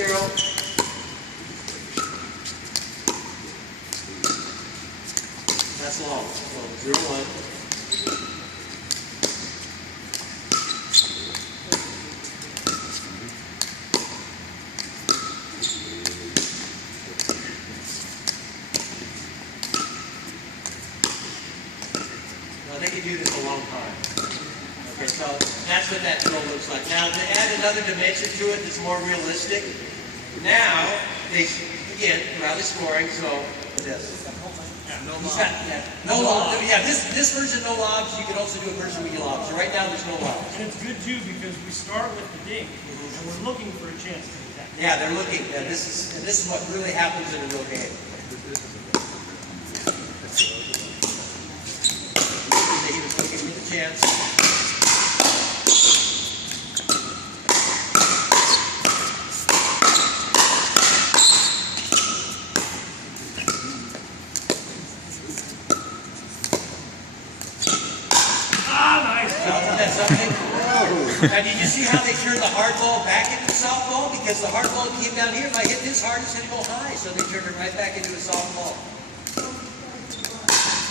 0. That's long. So 0, 1. They can do this a long time. Okay, so that's what that drill looks like. Now, to add another dimension to it that's more realistic, now, they, again, rally scoring, so this. No lobs. Yeah, this version, no lobs. You can also do a version with lobs. So right now, there's no lobs. And it's good, too, because we start with the dink, and we're looking for a chance to attack. Yeah, they're looking. Yeah, this is what really happens in a real game. Chance. Nice. Isn't that something? Now, did you see how they turned the hard ball back into a softball? Because the hard ball came down here. If I hit this hard, it's going to go high. So they turned it right back into a softball.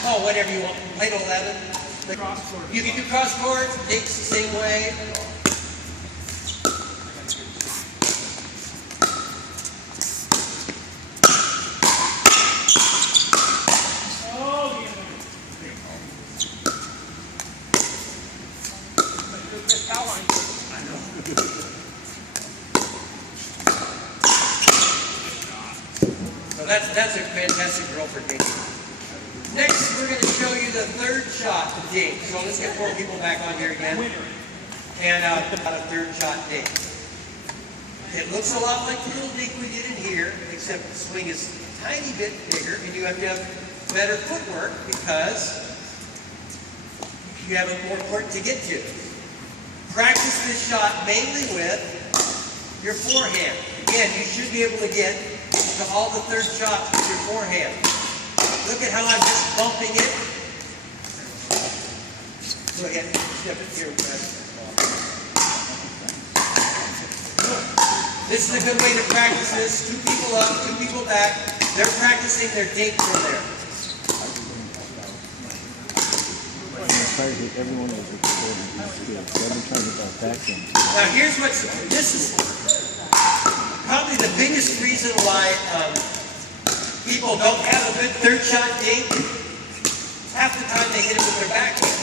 Oh, whatever you want. Plate 11. You can do cross court, dinks the same way. So that's a fantastic drill for dinking. Next, we're going to show you the third shot to dink. So let's get 4 people back on here again. And a third shot dink. It looks a lot like the little dink we did in here, except the swing is a tiny bit bigger, and you have to have better footwork because you have more court to get to. Practice this shot mainly with your forehand. Again, you should be able to get to all the third shots with your forehand. Look at how I'm just bumping it. Go ahead, step it here. This is a good way to practice this. 2 people up, 2 people back. They're practicing their dink from there. Everyone was recording these skills. They've been trying to get that back in. Now here's this is probably the biggest reason why people don't have a good third shot dink. Half the time they hit it with their backhand.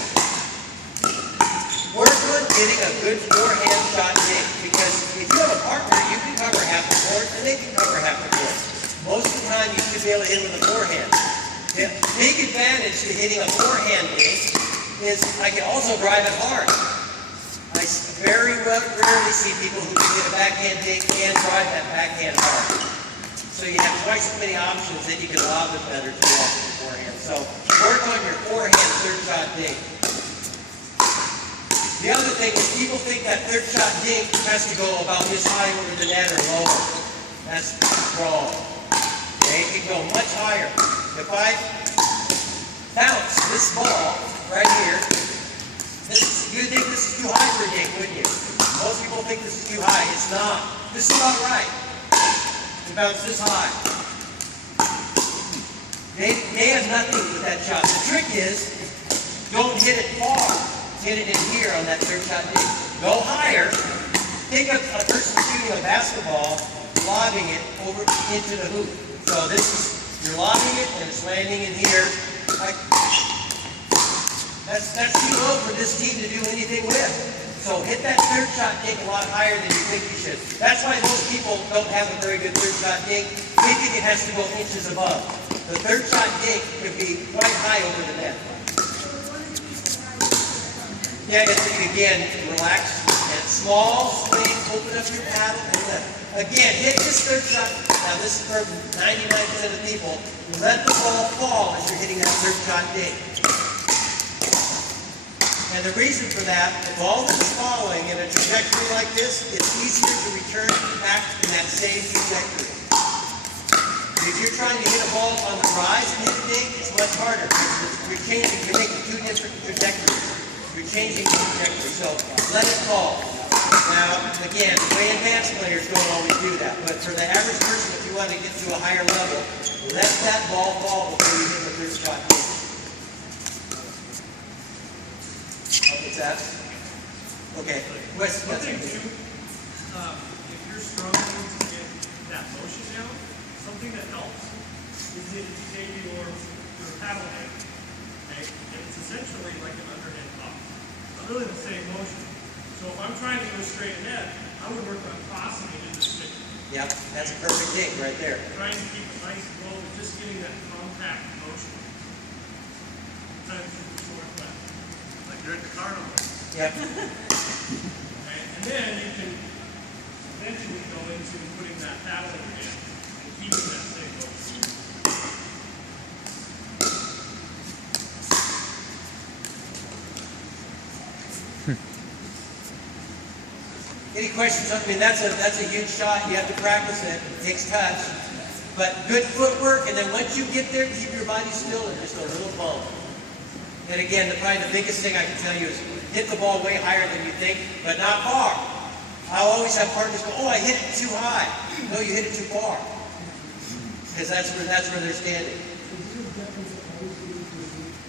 Work on getting a good forehand shot dink because if you have a partner, you can cover half the court and they can cover half the court. Most of the time you should be able to hit with a forehand. The big advantage to hitting a forehand dink is I can also drive it hard. I very rarely see people who can hit a backhand dink and drive that backhand hard. So you have twice as many options, then you can lob it better too off the forehand. So work on your forehand third shot dink. The other thing is people think that third shot dink has to go about this high over the net or lower. That's wrong. Okay, it can go much higher. If I bounce this ball right here, you'd think this is too high for a dink, wouldn't you? Most people think this is too high. It's not. This is about right. Bounce this high. They have nothing with that shot. The trick is, don't hit it far. Hit it in here on that third shot dink. Go higher. Take a person shooting a basketball, lobbing it over into the hoop. So this is, you're lobbing it and it's landing in here. That's too low for this team to do anything with. So hit that third shot dink a lot higher than you think you should. That's why most people don't have a very good third shot dink. They think it has to go inches above. The third shot dink could be quite high over the net. Yeah, again, relax. And small swing, open up your paddle and lift. Again, hit this third shot. Now this is for 99% of people. Let the ball fall as you're hitting that third shot dink. And the reason for that, the ball is falling in a trajectory like this, it's easier to return back in that same trajectory. If you're trying to hit a ball on the rise and hit a dink, it's much harder. You're changing, you're making 2 different trajectories. You're changing the trajectory, so let it fall. Now, again, way advanced players don't always do that, but for the average person, if you want to get to a higher level, let that ball fall before you hit the third shot. What's that? Okay. One thing too, if you're struggling to get that motion down, something that helps is if you take your paddle hand, okay, and it's essentially like an underhand pop. It's really the same motion. So if I'm trying to go straight ahead, I would work on crossing it into stick. Yep, that's a perfect thing right there. Trying to keep a nice flow, just getting that compact motion. Sometimes it's short, but like you're at the carnival. Yep. Okay, and then you can eventually go into putting that paddle in your hand and keeping that same motion. Any questions? I mean, that's a huge shot. You have to practice it. It takes touch. But good footwork, and then once you get there, keep your body still and just a little bump. And again, probably the biggest thing I can tell you is hit the ball way higher than you think, but not far. I always have partners go, oh, I hit it too high. No, you hit it too far. Because that's where they're standing.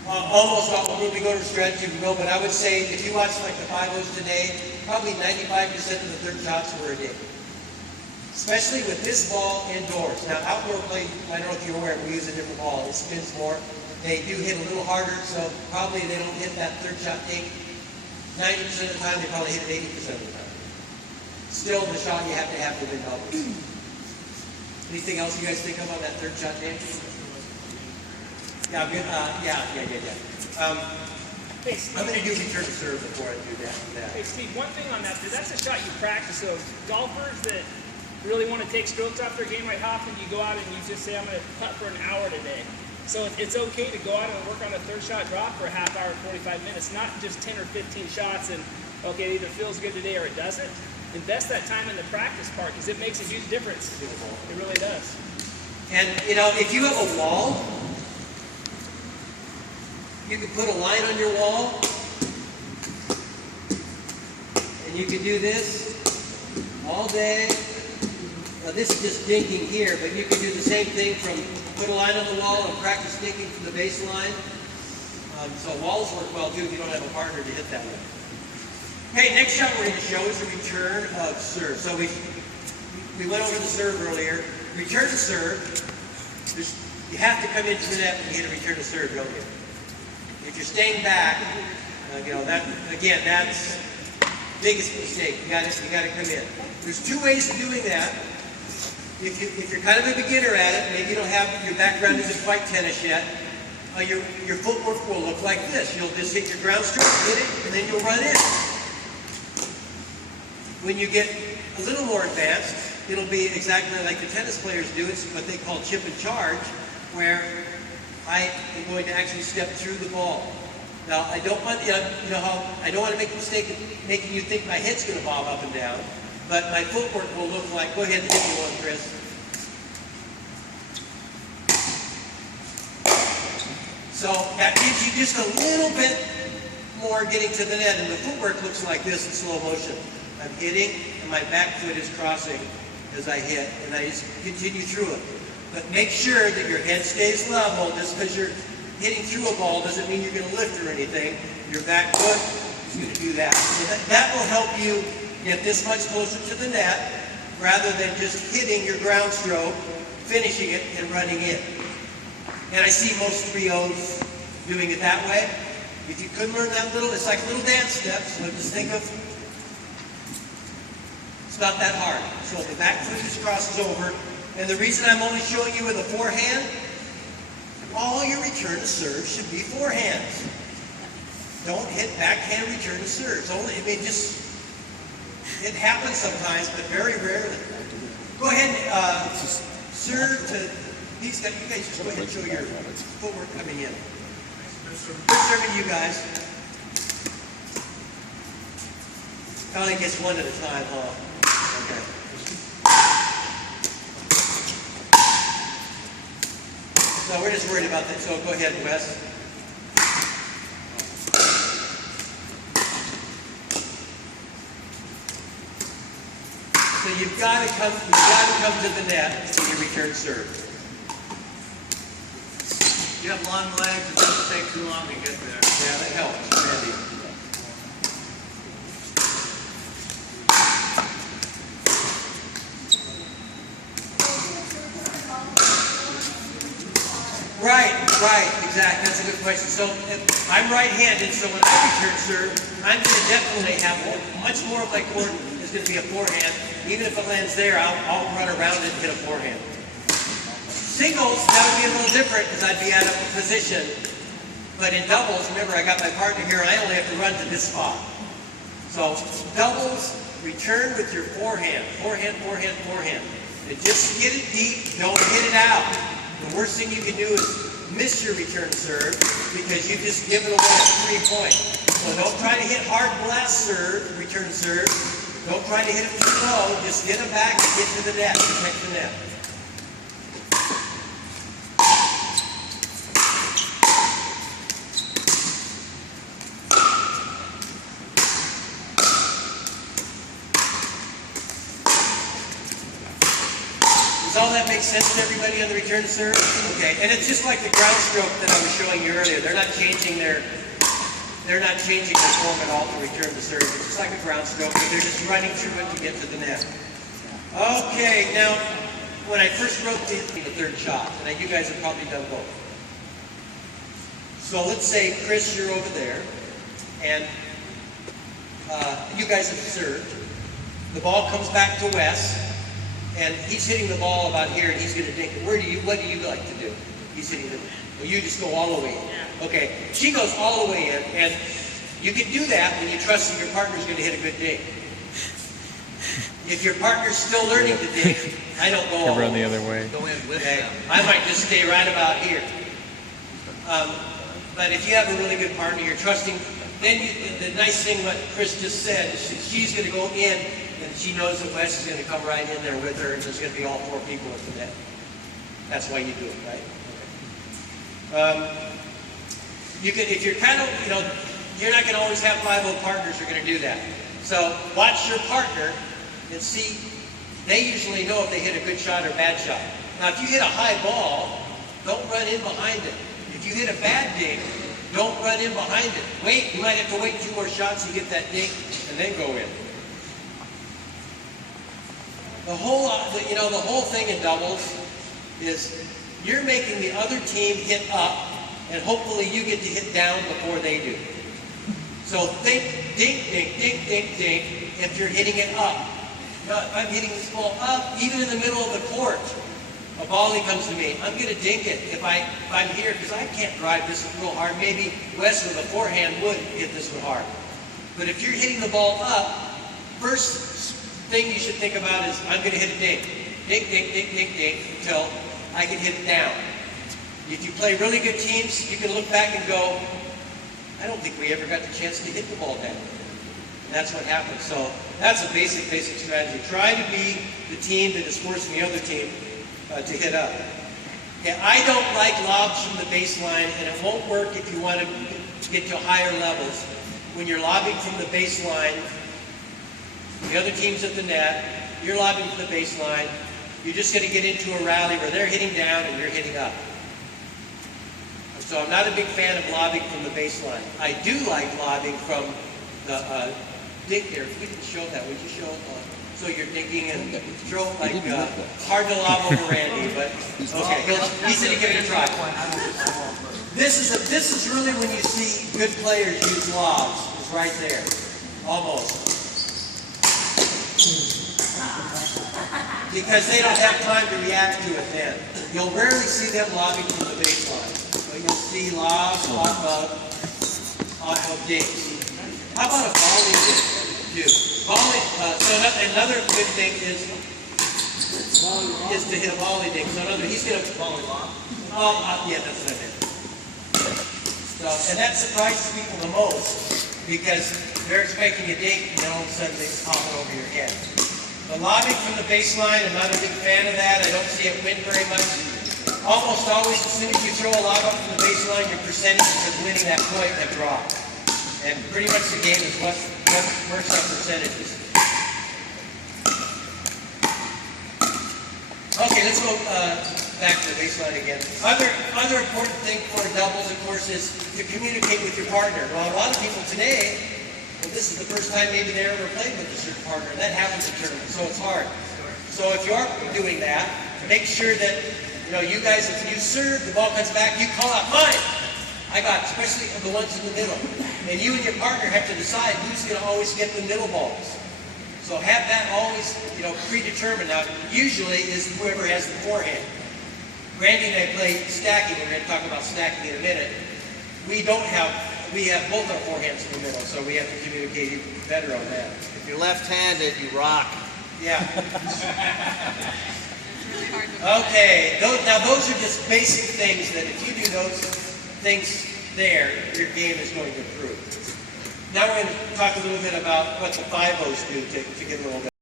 Almost when we go to strategy, we go, but I would say if you watch like the 5-0s today, probably 95% of the third shots were a dig. Especially with this ball indoors. Now outdoor play, I don't know if you're aware, we use a different ball. It spins more. They do hit a little harder, so probably they don't hit that third shot dink 90% of the time. They probably hit it 80% of the time. Still, the shot you have to win doubles. Anything else you guys think of on that third shot dink? Yeah, good. Yeah. Hey, Steve, I'm going to do return to serve before I do that. Hey, Steve, one thing on that, that's a shot you practice. So golfers that really want to take strokes off their game, like often you go out and you just say, I'm going to putt for an hour today. So it's okay to go out and work on a third shot drop for a half hour, 45 minutes, not just 10 or 15 shots and, okay, it either feels good today or it doesn't. Invest that time in the practice part because it makes a huge difference. It really does. And, you know, if you have a wall, you can put a line on your wall, and you can do this all day. Now this is just dinking here, but you can do the same thing from put a line on the wall and practice dinking from the baseline. So walls work well too if you don't have a partner to hit that with. Okay, next shot we're going to show is the return of serve. So we went over the serve earlier. Return to serve, you have to come into the net when you hit a return to serve, don't you? If you're staying back, you know, that, again, that's the biggest mistake. You got to come in. There's two ways of doing that. If you're kind of a beginner at it, maybe you don't have, your background isn't quite tennis yet, your footwork will look like this. You'll just hit your ground stroke, hit it, and then you'll run in. When you get a little more advanced, it'll be exactly like the tennis players do. It's what they call chip and charge, where I am going to actually step through the ball. Now, I don't want, I don't want to make the mistake of making you think my head's going to bob up and down, but my footwork will look like, go ahead and give me one, Chris. So that gives you just a little bit more getting to the net, and the footwork looks like this in slow motion. I'm hitting, and my back foot is crossing as I hit, and I just continue through it. But make sure that your head stays level. Just because you're hitting through a ball doesn't mean you're going to lift or anything. Your back foot is going to do that. So that will help you get this much closer to the net rather than just hitting your ground stroke, finishing it, and running in. And I see most 3-0s doing it that way. If you could learn that little, it's like little dance steps. So just think of, it's not that hard. So the back foot just crosses over. And the reason I'm only showing you with a forehand, all your return to serve should be forehands. Don't hit backhand return to serves. Only, it happens sometimes, but very rarely. Go ahead and serve to these guys. You guys just go ahead and show your footwork coming in. Good serving you guys. Only gets one at a time, huh? Okay. So we're just worried about that. So go ahead, Wes. you've got to come to the net when you return serve. You have long legs, it doesn't take too long to get there. Yeah, that helps, Randy. Right, exactly. That's a good question. So I'm right-handed, so when I return serve, I'm going to definitely have much more of my court is going to be a forehand. Even if it lands there, I'll run around it and hit a forehand. Singles, that would be a little different because I'd be out of position. But in doubles, remember I got my partner here and I only have to run to this spot. So doubles, return with your forehand. Forehand. And just get it deep, don't hit it out. The worst thing you can do is miss your return serve because you've just given away a 3-point. So don't try to hit hard blast serve, return serve. Don't try to hit it too low. Just get them back and get to the net. Protect the net. Does all that make sense to everybody on the return serve? Okay, and it's just like the ground stroke that I was showing you earlier. They're not changing their form at all to return the serve. It's just like a ground stroke, but they're just running through it to get to the net. Okay, now when I first wrote the third shot, and you guys have probably done both. So let's say, Chris, you're over there, and you guys have served. The ball comes back to Wes. And he's hitting the ball about here, and he's going to dink it. What do you like to do? He's hitting the. Well, you just go all the way in. Okay. She goes all the way in, and you can do that when you trust that your partner's going to hit a good dink. If your partner's still learning to dink, I don't go all run the other way. Go in with Okay. them. I might just stay right about here. But if you have a really good partner, you're trusting. Then the nice thing what Chris just said is she's going to go in. And she knows that Wes is going to come right in there with her, and there's going to be all 4 people at the net. That's why you do it, right? You can, if you're kind of, you're not going to always have 5-0 partners who are going to do that. So watch your partner and see. They usually know if they hit a good shot or bad shot. Now, if you hit a high ball, don't run in behind it. If you hit a bad dink, don't run in behind it. Wait. You might have to wait 2 more shots to get that dink, and then go in. The whole thing in doubles is you're making the other team hit up, and hopefully you get to hit down before they do. So think, dink, if you're hitting it up. Now, if I'm hitting this ball up, even in the middle of the court, a volley comes to me. I'm going to dink it if I'm here, because I can't drive this real hard. Maybe Wes with a forehand would hit this one hard. But if you're hitting the ball up, first thing you should think about is, I'm going to hit a dink. Dink, until I can hit it down. If you play really good teams, you can look back and go, I don't think we ever got the chance to hit the ball down. And that's what happens. So that's a basic strategy. Try to be the team that is forcing the other team to hit up. Okay, I don't like lobs from the baseline, and it won't work if you want to get to higher levels. When you're lobbing from the baseline, the other team's at the net, you're lobbing from the baseline, you're just going to get into a rally where they're hitting down and you're hitting up. So I'm not a big fan of lobbing from the baseline. I do like lobbing from the dink there. If we didn't show that, would you show it? So you're dinking and throw like hard to lob over Randy, but okay, he said he'd give it a try. This is really when you see good players use lobs. It's right there, almost. Because they don't have time to react to it then. You'll rarely see them lobbing from the baseline. But you'll see lobs off of dinks. How about a volley dink, too? Volley, another good thing is to hit a volley dink. So he's going to volley lob. Yeah, that's what I meant. So, and that surprises people the most because they're expecting a dink and then all of a sudden they pop it over your head. The lobbing from the baseline, I'm not a big fan of that. I don't see it win very much. Almost always, as soon as you throw a lob up from the baseline, your percentage of winning that point have dropped. And pretty much the game is works on percentages. Okay, let's go back to the baseline again. Other important thing for doubles, of course, is to communicate with your partner. Well, a lot of people today, well, this is the first time maybe they ever played with a certain partner. That happens in tournaments, so it's hard. So if you are doing that, make sure that you guys, if you serve, the ball comes back, you call out mine. I got, especially the ones in the middle. And you and your partner have to decide who's going to always get the middle balls. So have that always, predetermined. Now, usually is whoever has the forehand. Randy and I play stacking. We're going to talk about stacking in a minute. We have both our forehands in the middle, so we have to communicate even better on that. If you're left-handed, you rock. Yeah. Okay, those are just basic things that if you do those things there, your game is going to improve. Now we're going to talk a little bit about what the 5-0s do to get a little bit.